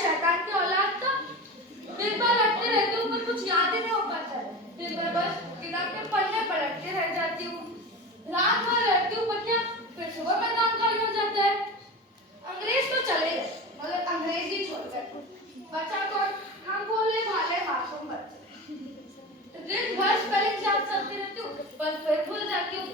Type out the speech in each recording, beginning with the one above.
शैतान की औलाद तो दिन भर रटती रहती हूँ पर कुछ याद ही नहीं हो पाता है। दिन भर बस किताब के पन्ने पलटती रह जाती हूँ। रात भर रटती हूँ पर क्या फिर सुबह मैदान खाली हो जाता है। अंग्रेज तो चले गए मगर अंग्रेज ही छोड़ गए। बचा कौन? हम बोलने वाले मासूम बच्चे। दिन भर स्पेलिंग याद करती रहती हूँ पर फिर भूल जाती हूँ।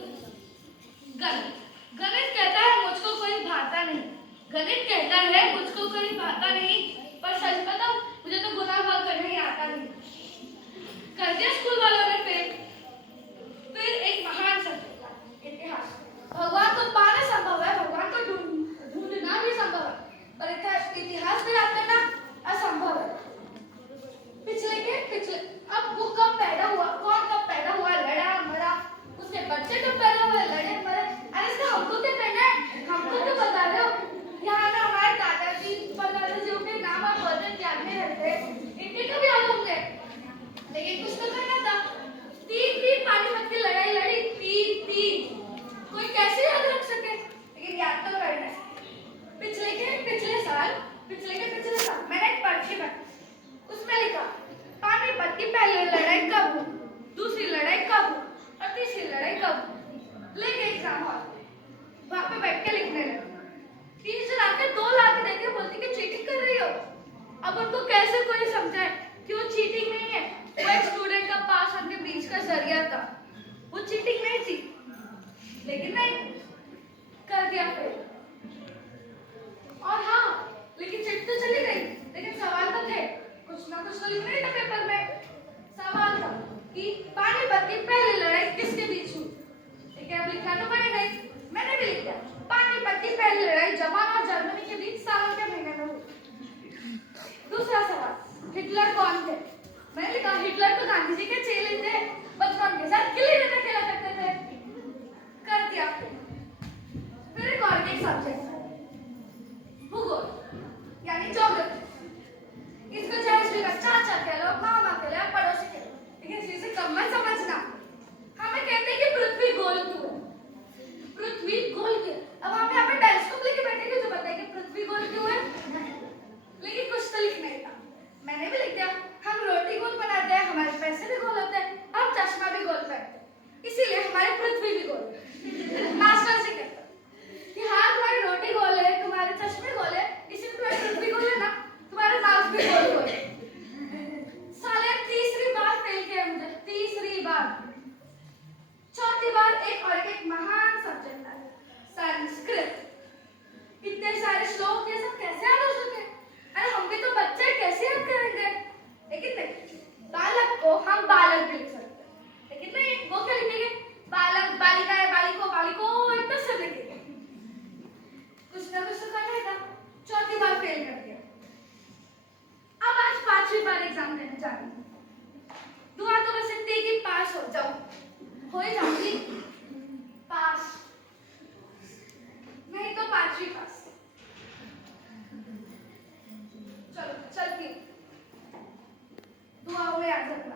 गणित गणित कहता है मुझको कोई भाता नहीं। गणित कहता है मुझको कोई भाता नहीं पर सच बताऊं मुझे तो गुना भाग करना ही आता नहीं। कर दिया स्कूल वालों ने फेल। फिर एक महान सब्जेक्ट इतिहास। भगवान को पाना संभव है, भगवान को ढूंढना भी संभव है पर इतिहास में याद करना असंभव है। पिछले अब वो कब पैदा हुआ, कौन कब पैदा हुआ, लड़ा मरा, उसके बच्चे कब पैदा हुए, लड़े मरे, अरे इसका हमको क्या करना है, हमको तो बता दो। यहाँ ना हमारे दादाजी परदादाजी के नाम और बर्तन याद में रहते, इनके कब याद होंगे, लेकिन कुछ तो करना था। तीन पानीपत की लड़ाई लड़ी, तीन कोई कैसे याद रख सके, लेकिन याद तो करना है। पिछले साल मैंने एक पर्ची बनाई, उसमें लिखा पानीपत की पहली लड़ाई कब हुई, दूसरी लड़ाई कब हुई और तीसरी लड़ाई कब हुई। लेके एग्जाम हॉल वहां पे बैठ के लिखने लगे। टीचर आके 2 लाख देके बोलती कि चीटिंग कर रही हो। अब उनको कैसे कोई समझाए कि वो चीटिंग नहीं है, वो एक स्टूडेंट का पास होने के बीच का जरिया था, वो चीटिंग नहीं थी। लेकिन नहीं, कर दिया फेल। और हाँ, लेकिन चिट तो चली गई, लेकिन सवाल तो थे, कुछ ना कुछ तो लिखना ही था पेपर में। सवाल था कि पानीपत की पहली लड़ाई किसके बीच हुई। ठीक है, अब लिखना तो पड़ेगा ही। मैंने भी लिख दिया पानीपत की पहली लड़ाई जापान और जर्मनी के बीच सावन के महीने में हुई। दूसरा सवाल, हिटलर कौन थे। मैंने लिखा हिटलर तो गांधी जी के चेले थे, बचपन के साथ गिल्ली डंडा खेला करते थे। कर दिया। फिर एक और एक सब्जेक्ट भूगोल यानी ज्योग्राफी। इसको चाहे इसका चाचा कह लो, मामा कह लो, पड़ोसी कह लो, लेकिन इसी से कम मत समझना। हमें कहते हैं कि पृथ्वी गोल क्यों है, पृथ्वी गोल क्यों। अब हम यहाँ पे टेलीस्कोप लेके बैठेंगे जो बताएंगे पृथ्वी गोल क्यों है, लेकिन कुछ तो लिखना ही था। मैंने भी लिख दिया हम रोटी गोल बनाते हैं, हमारे पैसे भी गोल होते हैं, हम चश्मा भी गोल पहनते हैं, इसीलिए हमारी पृथ्वी भी गोल है। मास्टर से कहता कि हाँ तुम्हारी रोटी गोल है, तुम्हारे चश्मे गोल है, इसीलिए तुम्हारी पृथ्वी गोल है ना, तुम्हारा माउस भी गोल है। साले तीसरी बार फेल किया मुझे, तीसरी बार। चौथी बार एक महान सब्जेक्ट था संस्कृत। इतने सारे श्लोक ये सब कैसे याद हो सके, अरे हम भी तो बच्चे, कैसे याद करेंगे। लेकिन नहीं, बालक को हम बालक भी लिख सकते हैं, लेकिन नहीं, वो क्या लिखेंगे, बालक बालिका है, बालिको बालिको, इतना सब लिखेंगे। कुछ ना कुछ तो करना ही था। चौथी बार फेल कर दिया। अब आज 5वीं बार एग्जाम देने जा रही हूँ। दुआ तो बस इतनी कि पास हो जाऊं, हो ही जाऊंगी पास, नहीं तो 5वीं पास। चलो चलती हूँ, दुआओं में याद रखना।